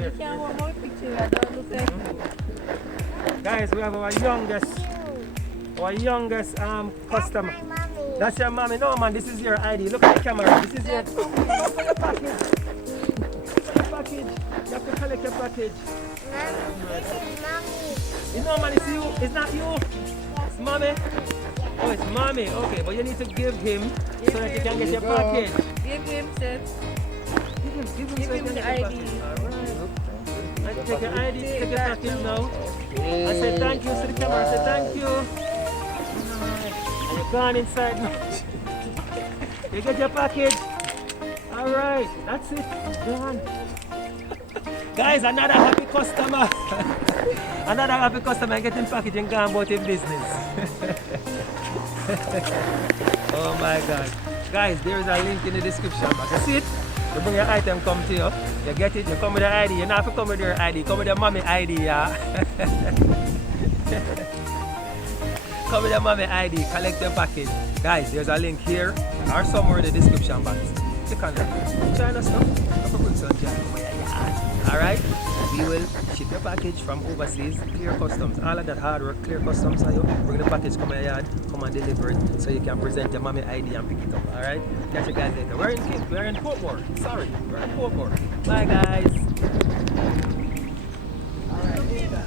here. Can't want more picture. I don't look like Guys, we have our youngest customer. My mommy. That's your mommy. No man, this is your ID. Look at the camera. This is your package. Package. You have to collect your package. Mommy, this is mommy. It's not man, it's you. It's not you. It's mommy. Oh, it's mommy. Okay, but you need to give him so that you can get your package. Give him, sir. Give him Give so you him can the get your ID. package. Alright. I take your ID, take your package now. I say thank you to the camera. I say thank you. And you're gone inside now. You get your package. Alright, that's it. Done. Guys, another happy customer. Another happy customer getting package and gone about his business. Oh my god. Guys, there is a link in the description box. You see it? You bring your item come to you. You get it, you come with the ID. You don't have to come with your ID. Come with your mommy ID, yeah. Come with your mommy ID, collect your package. Guys, there's a link here or somewhere in the description box. Click on that. Join us now. Alright? We will ship your package from overseas, clear customs. All of that hard work, clear customs for you. Bring the package, come to your yard, come and deliver it so you can present your mommy ID and pick it up. Alright? Catch you guys later. We're in Cape, we're in Portmore. Sorry, we're in Portmore. Bye guys. Alright.